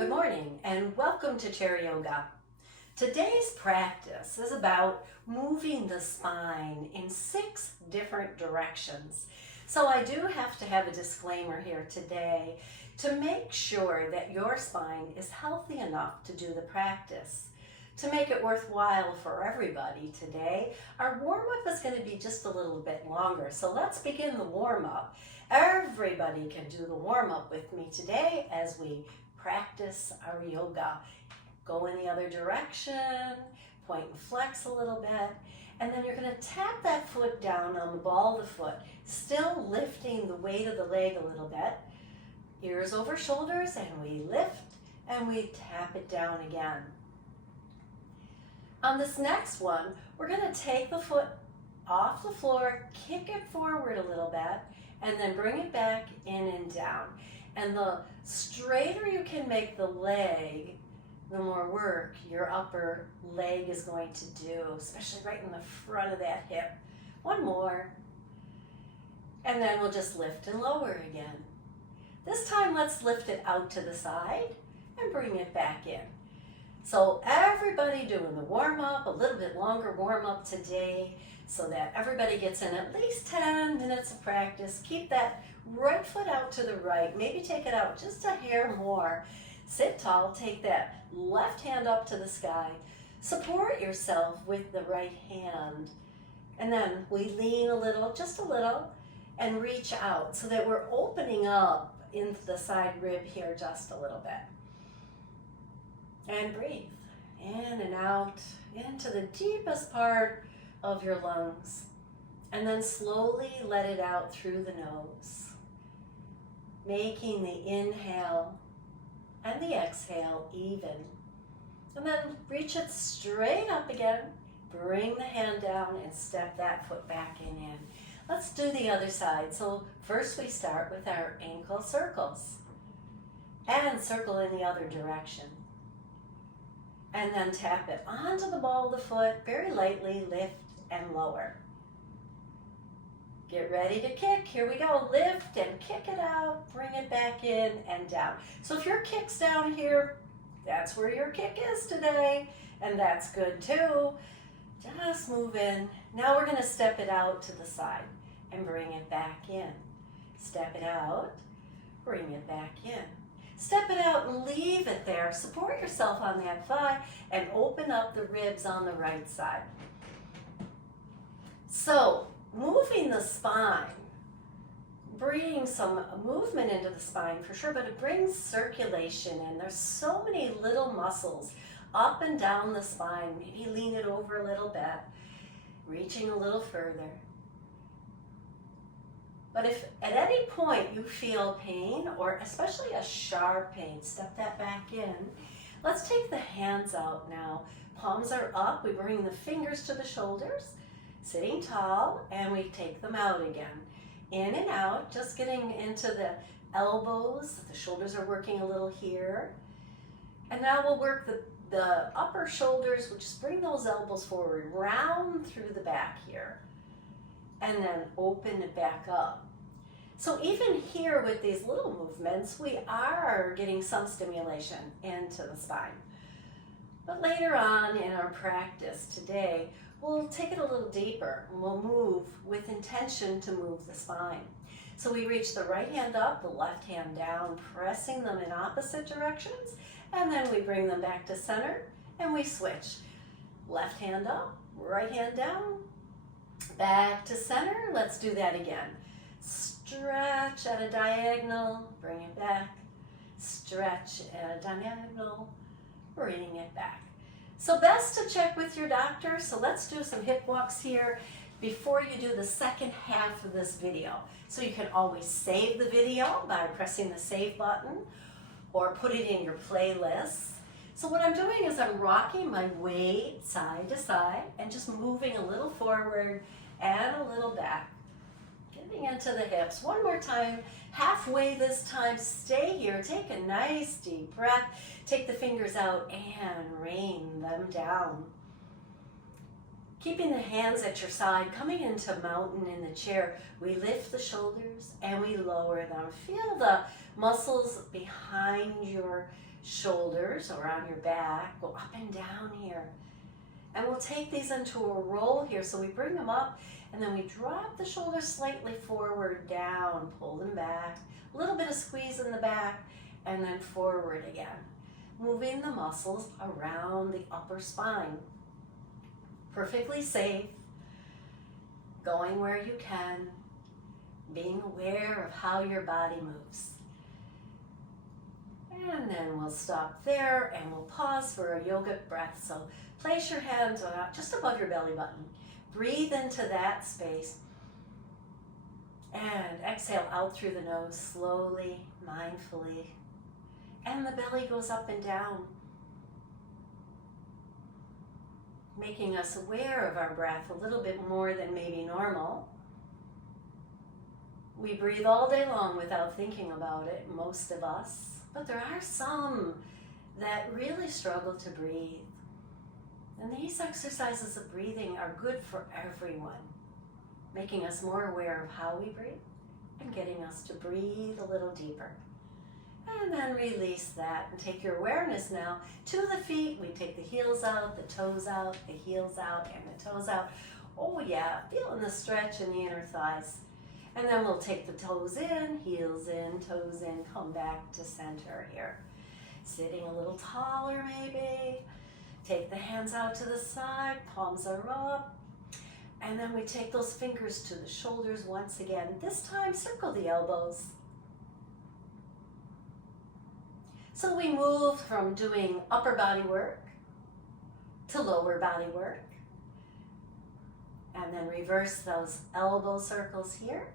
Good morning and welcome to Chair Yoga. Today's practice is about moving the spine in 6 different directions. So I do have to have a disclaimer here today to make sure that your spine is healthy enough to do the practice. To make it worthwhile for everybody today, our warm-up is going to be just a little bit longer. So let's begin the warm-up. Everybody can do the warm-up with me today as we practice our yoga. Go in the other direction, point and flex a little bit, and then you're going to tap that foot down on the ball of the foot, still lifting the weight of the leg a little bit. Ears over shoulders, and we lift and we tap it down again. On this next one, we're going to take the foot off the floor, kick it forward a little bit, and then bring it back in and down. And the straighter you can make the leg, the more work your upper leg is going to do, especially right in the front of that hip. One more. And then we'll just lift and lower again. This time, let's lift it out to the side and bring it back in. So everybody doing the warm-up, a little bit longer warm-up today, so that everybody gets in at least 10 minutes of practice. Keep that right foot out to the right. Maybe take it out just a hair more. Sit tall, take that left hand up to the sky. Support yourself with the right hand. And then we lean a little, just a little, and reach out so that we're opening up into the side rib here just a little bit. And breathe in and out into the deepest part of your lungs. And then slowly let it out through the nose, making the inhale and the exhale even. And then reach it straight up again. Bring the hand down and step that foot back in. Let's do the other side. So first we start with our ankle circles and circle in the other direction. And then tap it onto the ball of the foot, very lightly, lift and lower. Get ready to kick. Here we go. Lift and kick it out. Bring it back in and down. So if your kick's down here, that's where your kick is today. And that's good too. Just move in. Now we're going to step it out to the side and bring it back in. Step it out. Bring it back in. Step it out and leave it there. Support yourself on that thigh and open up the ribs on the right side. So, moving the spine, bringing some movement into the spine for sure, but it brings circulation in. There's so many little muscles up and down the spine. Maybe lean it over a little bit, reaching a little further. But if at any point you feel pain, or especially a sharp pain, step that back in. Let's take the hands out now. Palms are up. We bring the fingers to the shoulders, sitting tall, and we take them out again. In and out, just getting into the elbows. The shoulders are working a little here. And now we'll work the upper shoulders. We'll just bring those elbows forward, round through the back here. And then open it back up. So even here with these little movements, we are getting some stimulation into the spine. But later on in our practice today, we'll take it a little deeper and we'll move with intention to move the spine. So we reach the right hand up, the left hand down, pressing them in opposite directions, and then we bring them back to center and we switch. Left hand up, right hand down, back to center. Let's do that again. Stretch at a diagonal, bring it back. Stretch at a diagonal, bring it back. So best to check with your doctor. So let's do some hip walks here before you do the second half of this video. So you can always save the video by pressing the save button or put it in your playlist. So what I'm doing is I'm rocking my weight side to side and just moving a little forward and a little back. Getting into the hips. One more time, halfway this time. Stay here. Take a nice deep breath. Take the fingers out and rain them down. Keeping the hands at your side, coming into mountain in the chair, we lift the shoulders and we lower them. Feel the muscles behind your shoulders or on your back. Go up and down here. And we'll take these into a roll here. So we bring them up and then we drop the shoulders slightly forward, down, pull them back. A little bit of squeeze in the back and then forward again. Moving the muscles around the upper spine. Perfectly safe. Going where you can. Being aware of how your body moves. And then we'll stop there and we'll pause for a yogic breath. So place your hands just above your belly button. Breathe into that space. And exhale out through the nose slowly, mindfully. And the belly goes up and down. Making us aware of our breath a little bit more than maybe normal. We breathe all day long without thinking about it, most of us. But there are some that really struggle to breathe. And these exercises of breathing are good for everyone, making us more aware of how we breathe and getting us to breathe a little deeper. And then release that and take your awareness now to the feet. We take the heels out, the toes out, the heels out, and the toes out. Oh yeah, feeling the stretch in the inner thighs. And then we'll take the toes in, heels in, toes in, come back to center here. Sitting a little taller maybe. Take the hands out to the side, palms are up. And then we take those fingers to the shoulders once again. This time, circle the elbows. So we move from doing upper body work to lower body work. And then reverse those elbow circles here.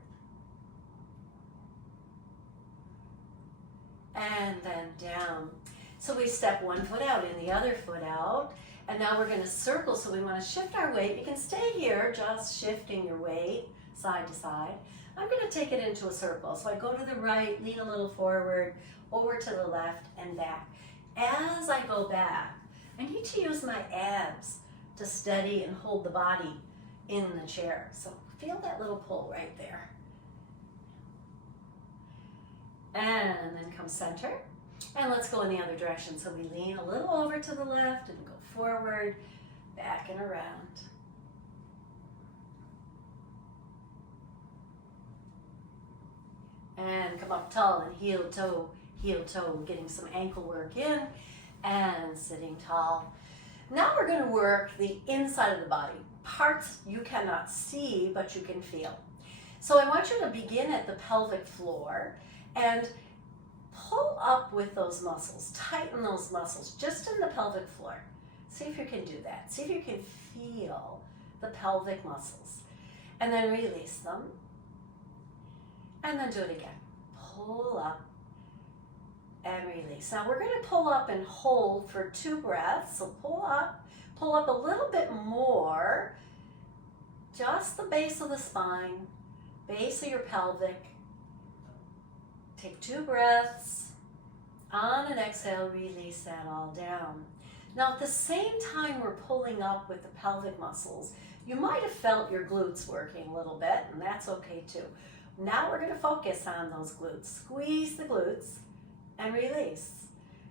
And then down. So we step one foot out and the other foot out. And now we're going to circle, so we want to shift our weight. You can stay here, just shifting your weight side to side. I'm going to take it into a circle. So I go to the right, lean a little forward, over to the left, and back. As I go back, I need to use my abs to steady and hold the body in the chair. So feel that little pull right there. And then come center. And let's go in the other direction. So we lean a little over to the left and go forward, back and around. And come up tall and heel toe, getting some ankle work in and sitting tall. Now we're going to work the inside of the body, parts you cannot see but you can feel. So I want you to begin at the pelvic floor and pull up with those muscles, tighten those muscles just in the pelvic floor. See if you can do that. See if you can feel the pelvic muscles. And then release them. And then do it again. Pull up and release. Now we're going to pull up and hold for 2 breaths. So pull up a little bit more. Just the base of the spine, base of your pelvic. Take 2 breaths. On an exhale, release that all down. Now at the same time we're pulling up with the pelvic muscles, you might have felt your glutes working a little bit, and that's okay too. Now we're going to focus on those glutes. Squeeze the glutes and release.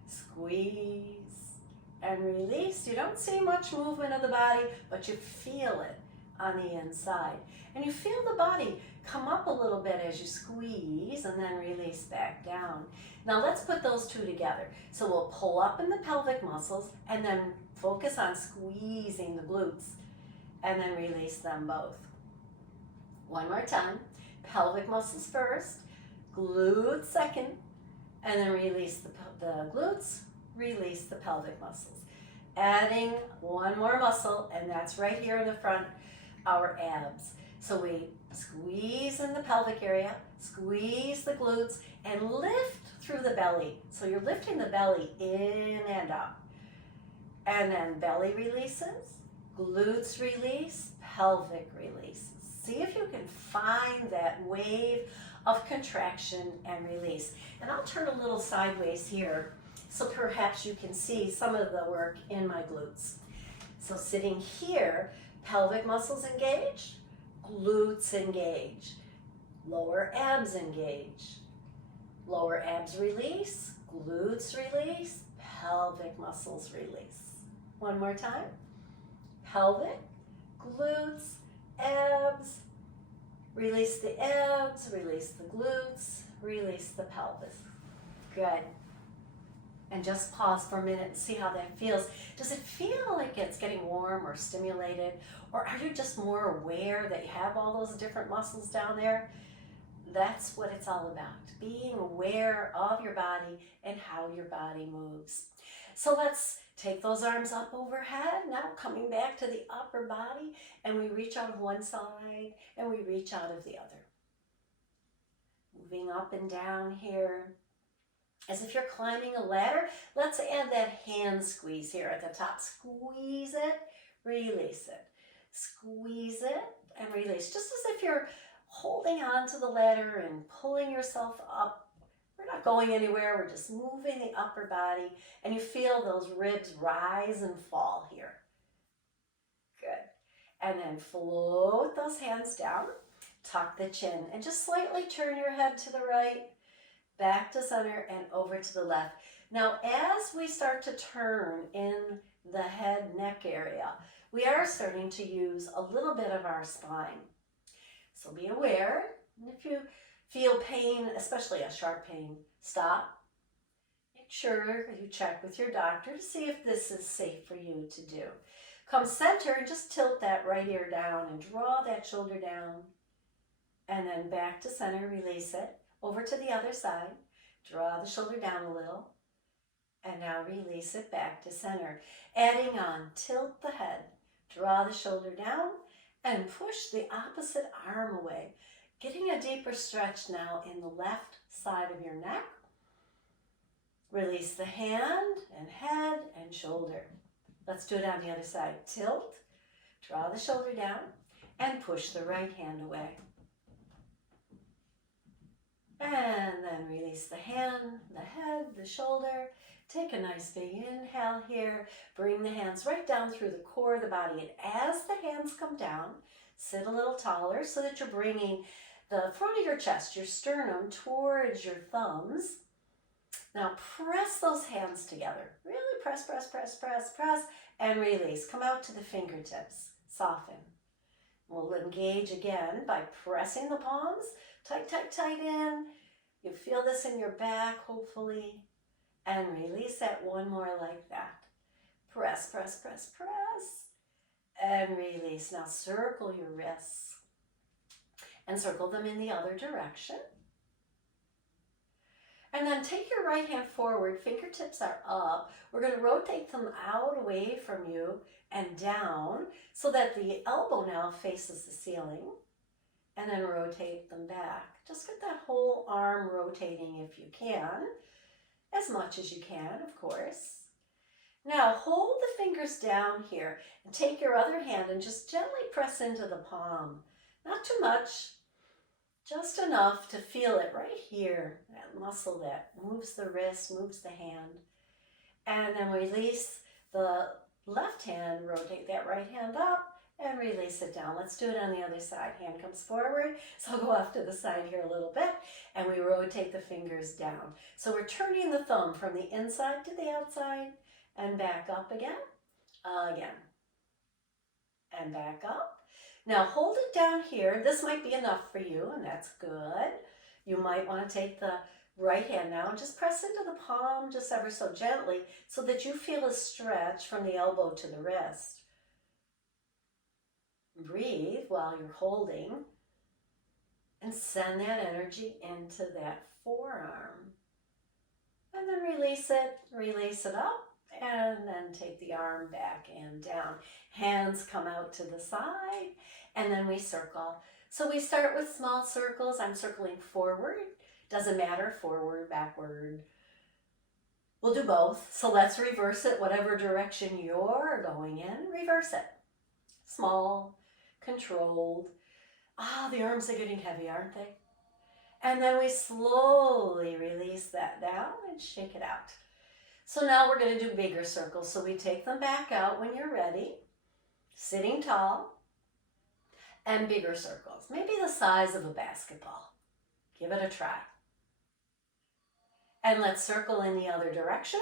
Squeeze and release. You don't see much movement of the body, but you feel it on the inside. And you feel the body come up a little bit as you squeeze and then release back down. Now let's put those 2 together. So we'll pull up in the pelvic muscles and then focus on squeezing the glutes and then release them both. One more time. Pelvic muscles first, glutes second, and then release the glutes, release the pelvic muscles. Adding one more muscle, and that's right here in the front, our abs. So we squeeze in the pelvic area, squeeze the glutes, and lift through the belly. So you're lifting the belly in and up. And then belly releases, glutes release, pelvic releases. See if you can find that wave of contraction and release. And I'll turn a little sideways here so perhaps you can see some of the work in my glutes. So sitting here, pelvic muscles engage, glutes engage, lower abs engage, lower abs release, glutes release, pelvic muscles release. One more time. Pelvic, glutes, abs. Release the abs, release the glutes, release the pelvis. Good. And just pause for a minute and see how that feels. Does it feel like it's getting warm or stimulated? Or are you just more aware that you have all those different muscles down there? That's what it's all about, being aware of your body and how your body moves. So let's take those arms up overhead, now coming back to the upper body, and we reach out of one side and we reach out of the other. Moving up and down here. As if you're climbing a ladder, let's add that hand squeeze here at the top. Squeeze it, release it. Squeeze it and release. Just as if you're holding on to the ladder and pulling yourself up. We're not going anywhere, we're just moving the upper body, and you feel those ribs rise and fall here. Good. And then float those hands down, tuck the chin, and just slightly turn your head to the right, back to center, and over to the left. Now, as we start to turn in the head neck area, we are starting to use a little bit of our spine. So be aware, if you feel pain, especially a sharp pain, stop. Make sure you check with your doctor to see if this is safe for you to do. Come center and just tilt that right ear down and draw that shoulder down. And then back to center, release it. Over to the other side, draw the shoulder down a little. And now release it back to center. Adding on, tilt the head, draw the shoulder down, and push the opposite arm away. Getting a deeper stretch now in the left side of your neck. Release the hand and head and shoulder. Let's do it on the other side. Tilt, draw the shoulder down, and push the right hand away. And then release the hand, the head, the shoulder. Take a nice big inhale here. Bring the hands right down through the core of the body. And as the hands come down, sit a little taller so that you're bringing the front of your chest, your sternum, towards your thumbs. Now press those hands together. Really press, press, press, press, press, and release. Come out to the fingertips. Soften. We'll engage again by pressing the palms. Tight, tight, tight in. You feel this in your back, hopefully. And release that one more like that. Press, press, press, press. And release. Now circle your wrists. And circle them in the other direction. And then take your right hand forward. Fingertips are up. We're going to rotate them out away from you and down so that the elbow now faces the ceiling. And then rotate them back. Just get that whole arm rotating if you can. As much as you can, of course. Now hold the fingers down here and take your other hand and just gently press into the palm. Not too much, just enough to feel it right here. That muscle that moves the wrist, moves the hand. And then release the left hand, rotate that right hand up. And release it down. Let's do it on the other side. Hand comes forward. So I'll go off to the side here a little bit. And we rotate the fingers down. So we're turning the thumb from the inside to the outside. And back up again. Again. And back up. Now hold it down here. This might be enough for you. And that's good. You might want to take the right hand now and just press into the palm just ever so gently. So that you feel a stretch from the elbow to the wrist. Breathe while you're holding and send that energy into that forearm. And then release it up, and then take the arm back and down. Hands come out to the side, and then we circle. So we start with small circles. I'm circling forward. Doesn't matter, forward, backward. We'll do both. So let's reverse it, whatever direction you're going in, reverse it. Small, controlled. The arms are getting heavy, aren't they? And then we slowly release that down and shake it out. So now we're going to do bigger circles. So we take them back out when you're ready, sitting tall, and bigger circles, maybe the size of a basketball. Give it a try. And let's circle in the other direction.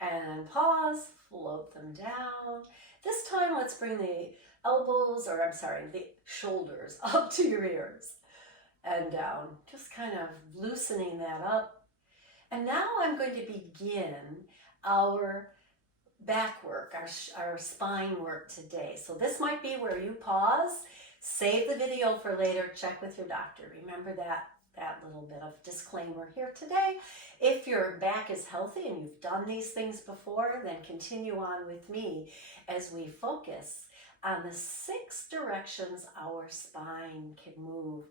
And pause, float them down. This time, let's bring the elbows, or I'm sorry, the shoulders up to your ears and down. Just kind of loosening that up. And now I'm going to begin our back work, our spine work today. So this might be where you pause, save the video for later, check with your doctor. Remember that little bit of disclaimer here today. If your back is healthy and you've done these things before, then continue on with me as we focus on the 6 directions our spine can move.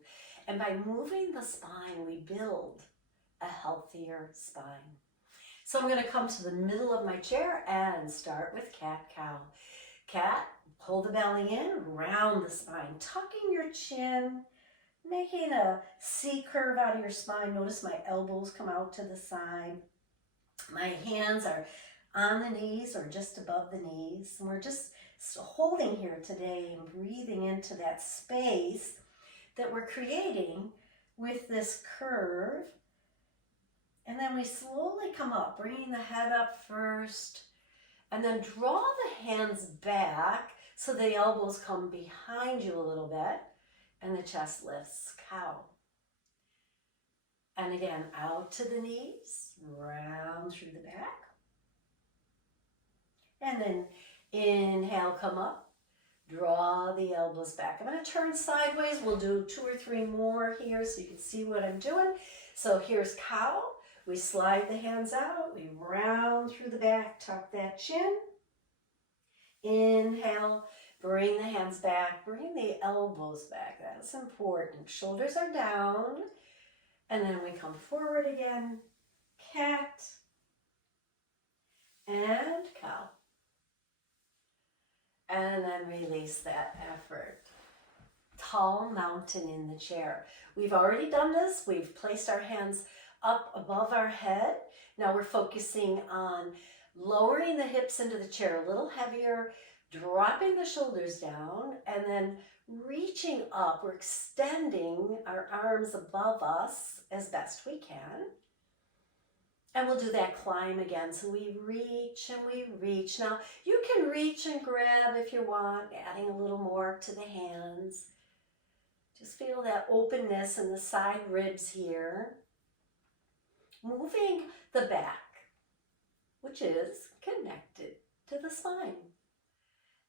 And by moving the spine, we build a healthier spine. So I'm going to come to the middle of my chair and start with cat-cow. Cat, pull the belly in, round the spine, tucking your chin, making a C curve out of your spine. Notice my elbows come out to the side. My hands are on the knees or just above the knees. And we're just holding here today and breathing into that space that we're creating with this curve. And then we slowly come up, bringing the head up first, and then draw the hands back so the elbows come behind you a little bit, and the chest lifts, cow. And again, out to the knees, round through the back. And then inhale, come up, draw the elbows back. I'm going to turn sideways. We'll do 2 or 3 more here so you can see what I'm doing. So here's cow. We slide the hands out, we round through the back, tuck that chin. Inhale, bring the hands back, bring the elbows back. That's important. Shoulders are down. And then we come forward again. Cat and cow. And then release that effort. Tall mountain in the chair. We've already done this. We've placed our hands up above our head. Now we're focusing on lowering the hips into the chair a little heavier, dropping the shoulders down, and then reaching up. We're extending our arms above us as best we can. And we'll do that climb again. So we reach and we reach. Now you can reach and grab if you want, adding a little more to the hands. Just feel that openness in the side ribs here. Moving the back, which is connected to the spine.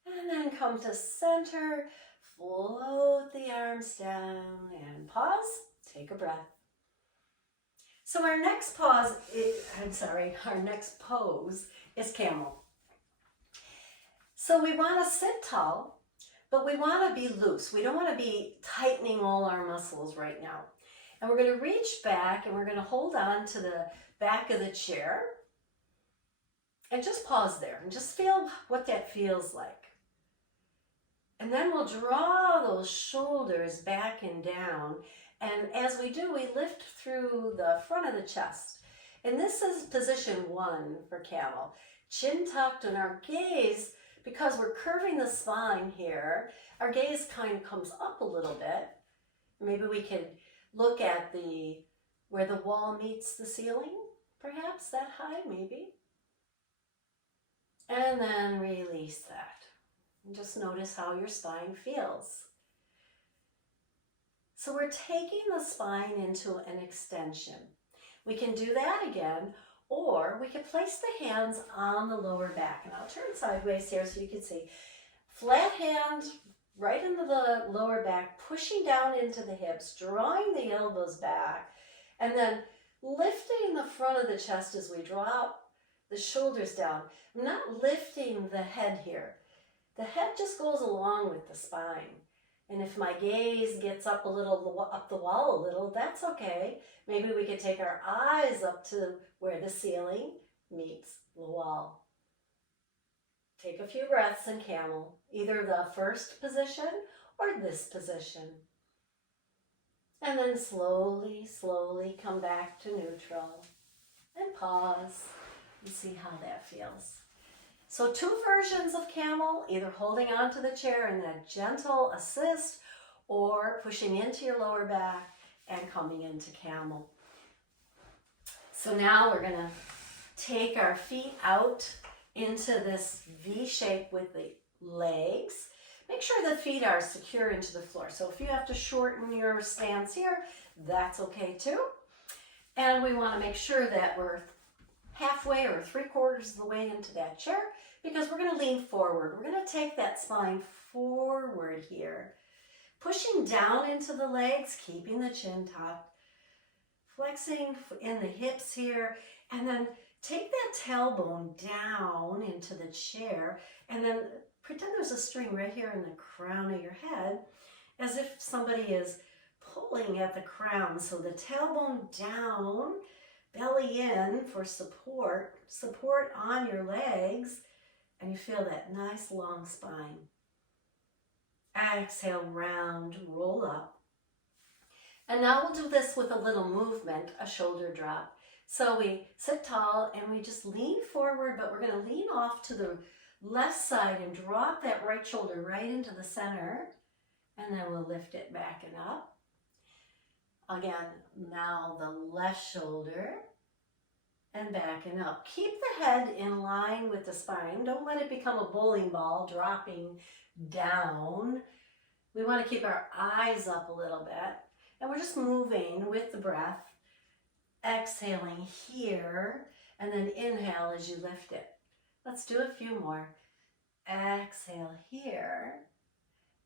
And then come to center, float the arms down and pause, take a breath. So our next pose is camel. So we want to sit tall, but we want to be loose. We don't want to be tightening all our muscles right now. And we're going to reach back and we're going to hold on to the back of the chair and just pause there and just feel what that feels like. And then we'll draw those shoulders back and down. And as we do, we lift through the front of the chest. And this is position 1 for camel. Chin tucked, and our gaze, because we're curving the spine here, our gaze kind of comes up a little bit. Maybe we could look at where the wall meets the ceiling, perhaps that high, maybe. And then release that. And just notice how your spine feels. So we're taking the spine into an extension. We can do that again, or we can place the hands on the lower back. And I'll turn sideways here so you can see. Flat hand right into the lower back, pushing down into the hips, drawing the elbows back, and then lifting the front of the chest as we drop the shoulders down. I'm not lifting the head here. The head just goes along with the spine. And if my gaze gets up the wall a little, that's okay. Maybe we could take our eyes up to where the ceiling meets the wall. Take a few breaths in camel, either the first position or this position. And then slowly, slowly come back to neutral and pause and see how that feels. So 2 versions of camel, either holding onto the chair in that gentle assist or pushing into your lower back and coming into camel. So now we're gonna take our feet out into this V shape with the legs. Make sure the feet are secure into the floor. So if you have to shorten your stance here, that's okay too. And we want to make sure that we're halfway or 3/4 of the way into that chair, because we're going to lean forward. We're going to take that spine forward here, pushing down into the legs, keeping the chin tucked, flexing in the hips here, and then take that tailbone down into the chair, and then pretend there's a string right here in the crown of your head, as if somebody is pulling at the crown. So the tailbone down, belly in for support on your legs, and you feel that nice long spine. Exhale, round, roll up. And now we'll do this with a little movement, a shoulder drop. So we sit tall and we just lean forward, but we're going to lean off to the left side and drop that right shoulder right into the center, and then we'll lift it back and up. Again, now the left shoulder and back and up. Keep the head in line with the spine. Don't let it become a bowling ball dropping down. We want to keep our eyes up a little bit, and we're just moving with the breath. Exhaling here, and then inhale as you lift it. Let's do a few more. Exhale here,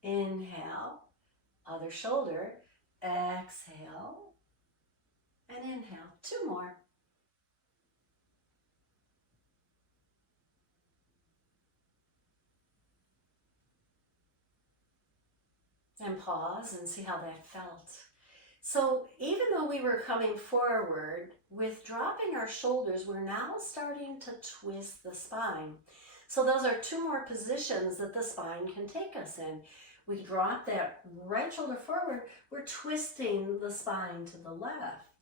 inhale, other shoulder, exhale, and inhale. 2 more. And pause and see how that felt. So even though we were coming forward, with dropping our shoulders, we're now starting to twist the spine. So those are 2 more positions that the spine can take us in. We drop that right shoulder forward, we're twisting the spine to the left.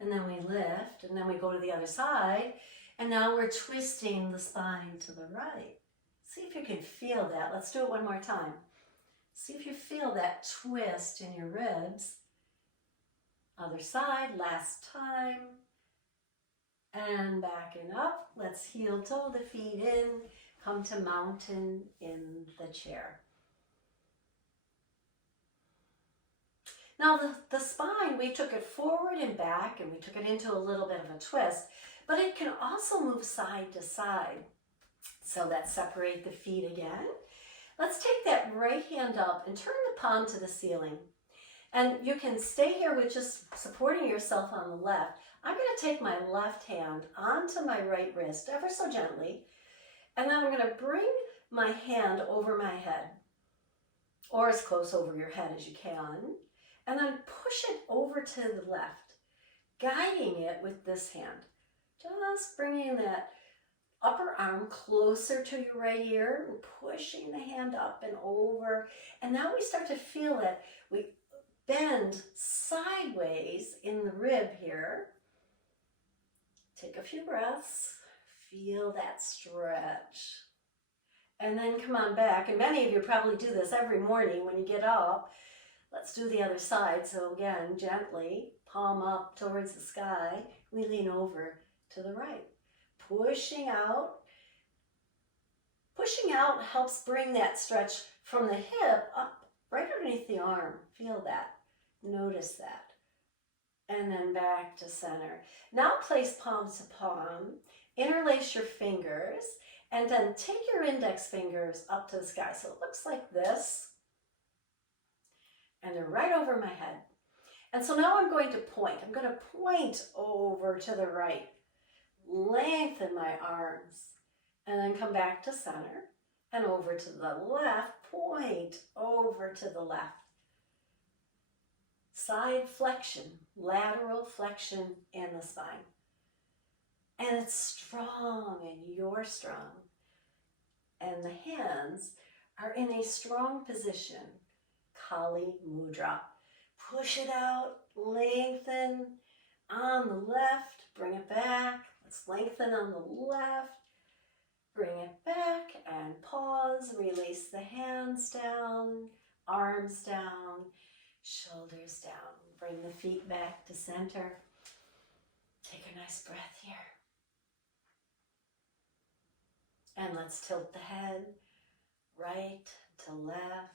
And then we lift, and then we go to the other side, and now we're twisting the spine to the right. See if you can feel that. Let's do it one more time. See if you feel that twist in your ribs. Other side, last time. And backing up. Let's heel toe the feet in. Come to mountain in the chair. Now the spine, we took it forward and back, and we took it into a little bit of a twist, but it can also move side to side. So let's separate the feet again. Let's take that right hand up and turn the palm to the ceiling. And you can stay here with just supporting yourself on the left. I'm going to take my left hand onto my right wrist ever so gently. And then I'm going to bring my hand over my head, or as close over your head as you can. And then push it over to the left, guiding it with this hand. Just bringing that upper arm closer to your right ear and pushing the hand up and over. And now we start to feel it. We bend sideways in the rib here. Take a few breaths. Feel that stretch. And then come on back. And many of you probably do this every morning when you get up. Let's do the other side. So again, gently, palm up towards the sky. We lean over to the right. Pushing out. Pushing out helps bring that stretch from the hip up right underneath the arm. Feel that. Notice that. And then back to center. Now place palm to palm. Interlace your fingers. And then take your index fingers up to the sky. So it looks like this. And they're right over my head. And so now I'm going to point. I'm going to point over to the right. Lengthen my arms. And then come back to center. And over to the left. Point over to the left. Side flexion. Lateral flexion in the spine. And it's strong, and you're strong. And the hands are in a strong position. Kali Mudra. Push it out, lengthen on the left, bring it back. Let's lengthen on the left, bring it back and pause. Release the hands down, arms down, shoulders down. Bring the feet back to center. Take a nice breath here. And let's tilt the head right to left.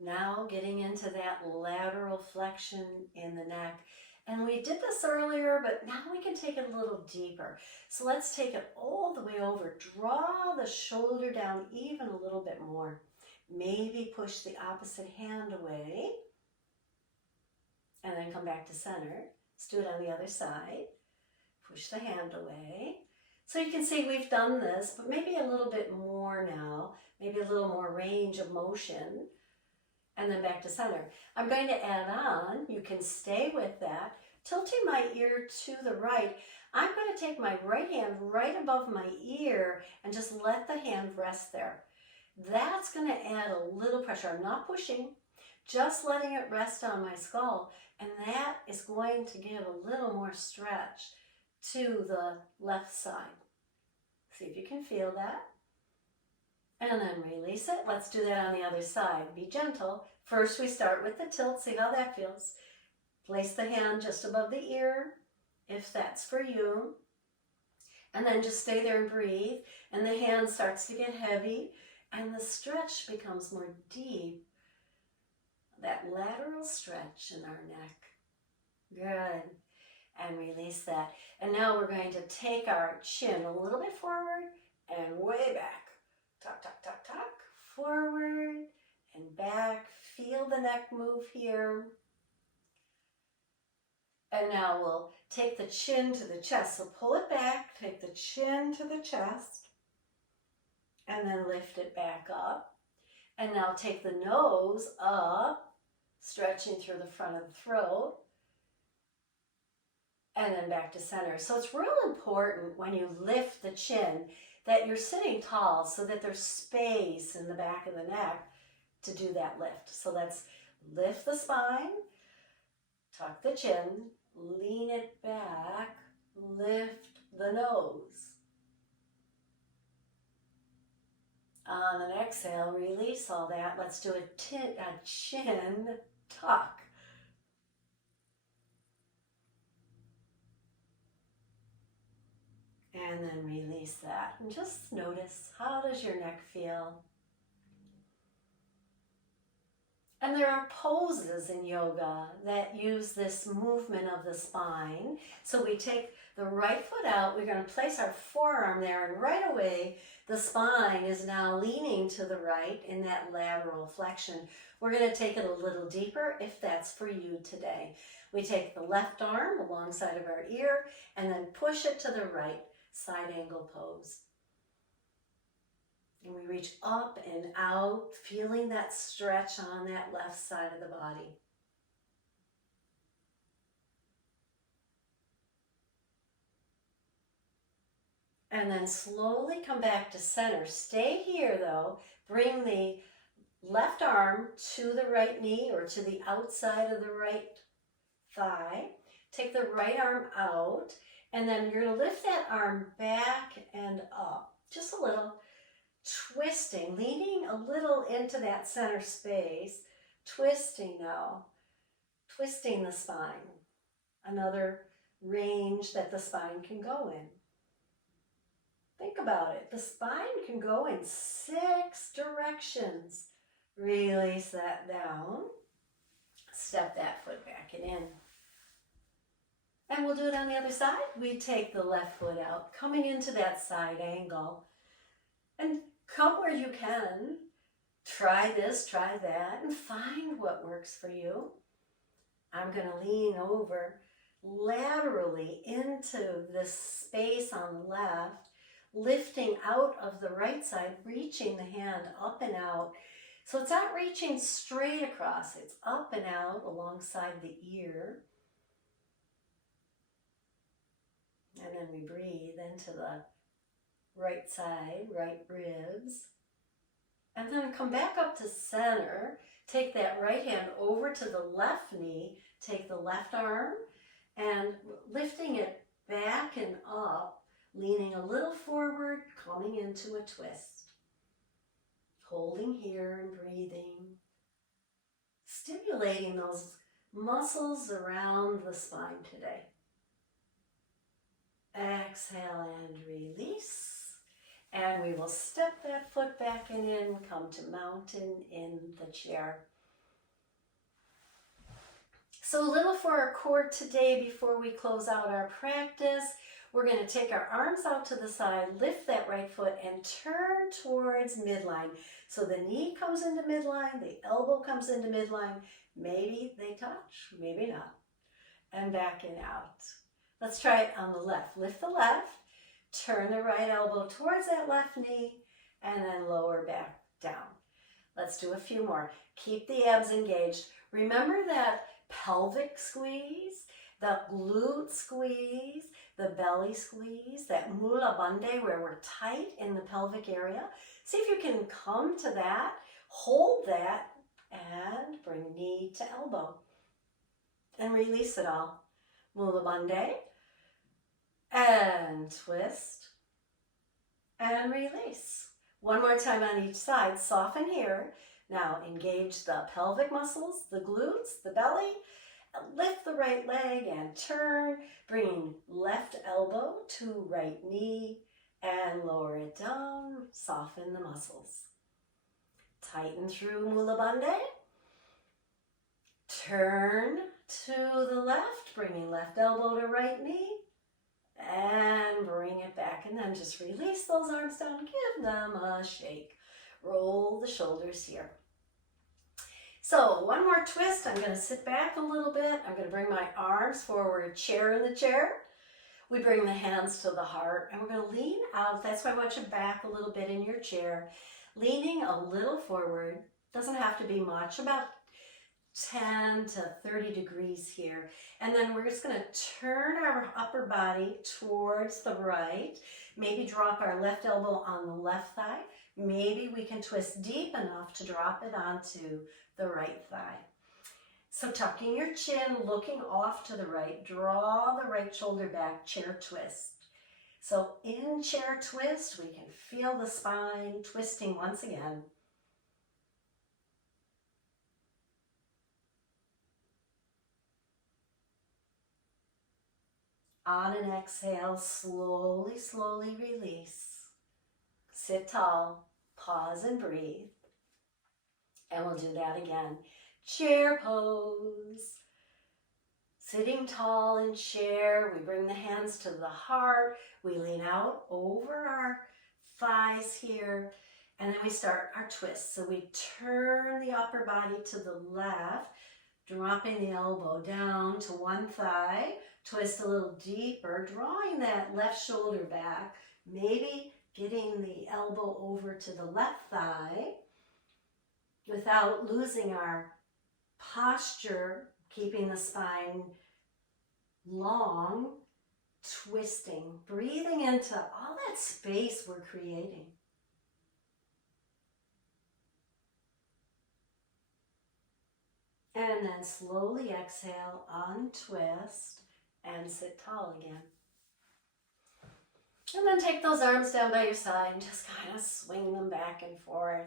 Now getting into that lateral flexion in the neck. And we did this earlier, but now we can take it a little deeper. So let's take it all the way over. Draw the shoulder down even a little bit more. Maybe push the opposite hand away. And then come back to center. Let's do it on the other side. Push the hand away. So you can see we've done this, but maybe a little bit more now. Maybe a little more range of motion. And then back to center. I'm going to add on, you can stay with that, tilting my ear to the right. I'm going to take my right hand right above my ear and just let the hand rest there. That's going to add a little pressure. I'm not pushing, just letting it rest on my skull. And that is going to give a little more stretch to the left side. See if you can feel that. And then release it. Let's do that on the other side. Be gentle. First we start with the tilt. See how that feels. Place the hand just above the ear, if that's for you. And then just stay there and breathe. And the hand starts to get heavy. And the stretch becomes more deep. That lateral stretch in our neck. Good. And release that. And now we're going to take our chin a little bit forward and way back. Tuck, tuck, tuck, tuck, forward and back. Feel the neck move here. And now we'll take the chin to the chest. So pull it back, take the chin to the chest, and then lift it back up. And now take the nose up, stretching through the front of the throat, and then back to center. So it's real important when you lift the chin that you're sitting tall so that there's space in the back of the neck to do that lift. So let's lift the spine, tuck the chin, lean it back, lift the nose. On an exhale, release all that. Let's do a chin tuck. And then release that. And just notice, how does your neck feel? And there are poses in yoga that use this movement of the spine. So we take the right foot out, we're going to place our forearm there, and right away the spine is now leaning to the right in that lateral flexion. We're going to take it a little deeper if that's for you today. We take the left arm alongside of our ear and then push it to the right. Side angle pose. And we reach up and out, feeling that stretch on that left side of the body. And then slowly come back to center. Stay here though. Bring the left arm to the right knee or to the outside of the right thigh. Take the right arm out. And then you're going to lift that arm back and up, just a little, twisting, leaning a little into that center space, twisting now, twisting the spine, another range that the spine can go in. Think about it, the spine can go in 6 directions. Release that down, step that foot back and in. And we'll do it on the other side. We take the left foot out, coming into that side angle. And come where you can. Try this, try that, and find what works for you. I'm going to lean over laterally into this space on the left, lifting out of the right side, reaching the hand up and out. So it's not reaching straight across, it's up and out alongside the ear. And then we breathe into the right side, right ribs. And then come back up to center. Take that right hand over to the left knee. Take the left arm and lifting it back and up, leaning a little forward, coming into a twist. Holding here and breathing. stimulating those muscles around the spine today. Exhale and release. And we will step that foot back and in, come to mountain in the chair. So a little for our core today before we close out our practice. We're going to take our arms out to the side, lift that right foot and turn towards midline. So the knee comes into midline, the elbow comes into midline. Maybe they touch, maybe not. And back and out. Let's try it on the left. Lift the left, turn the right elbow towards that left knee, and then lower back down. Let's do a few more. Keep the abs engaged. Remember that pelvic squeeze, the glute squeeze, the belly squeeze, that mula bandha where we're tight in the pelvic area. See if you can come to that, hold that, and bring knee to elbow. And release it all. Mula bandha, and twist, and release. One more time on each side. Soften here. Now engage the pelvic muscles, the glutes, the belly. Lift the right leg and turn, bringing left elbow to right knee and lower it down. Soften the muscles. Tighten through Mula Bandha. Turn to the left, bringing left elbow to right knee and bring it back. And then just release those arms down. Give them a shake. Roll the shoulders here. So one more twist. I'm going to sit back a little bit. I'm going to bring my arms forward, chair in the chair. We bring the hands to the heart and we're going to lean out. That's why I want you back a little bit in your chair. Leaning a little forward. Doesn't have to be much, about 10 to 30 degrees here. And then we're just going to turn our upper body towards the right. Maybe drop our left elbow on the left thigh. Maybe we can twist deep enough to drop it onto the right thigh. So tucking your chin, looking off to the right, draw the right shoulder back, chair twist. So in chair twist, we can feel the spine twisting once again. On an exhale, slowly, slowly release. Sit tall, pause and breathe. And we'll do that again. Chair pose. Sitting tall in chair, we bring the hands to the heart. We lean out over our thighs here. And then we start our twist. So we turn the upper body to the left, dropping the elbow down to one thigh. Twist a little deeper, drawing that left shoulder back. Maybe getting the elbow over to the left thigh without losing our posture, keeping the spine long, twisting, breathing into all that space we're creating. And then slowly exhale, untwist, and sit tall again. And then take those arms down by your side and just kind of swing them back and forth.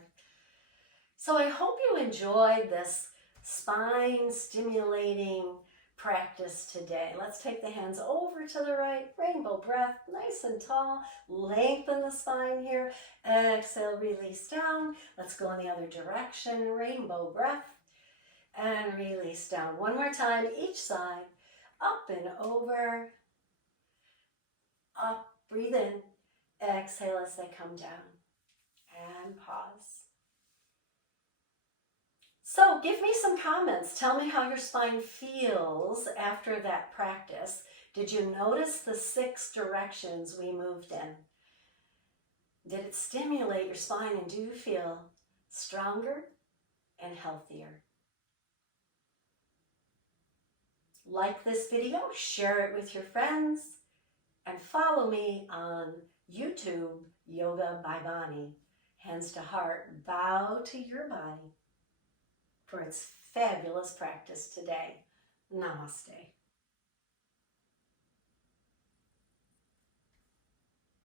So I hope you enjoyed this spine stimulating practice today. Let's take the hands over to the right, rainbow breath, nice and tall. Lengthen the spine here. Exhale, release down. Let's go in the other direction, rainbow breath, and release down. One more time, each side. Up and over, up, breathe in, exhale as they come down, and pause. So give me some comments. Tell me how your spine feels after that practice. Did you notice the 6 directions we moved in? Did it stimulate your spine and do you feel stronger and healthier? Like this video, share it with your friends, and follow me on YouTube, Yoga by Bonnie. Hands to heart, bow to your body for its fabulous practice today. Namaste.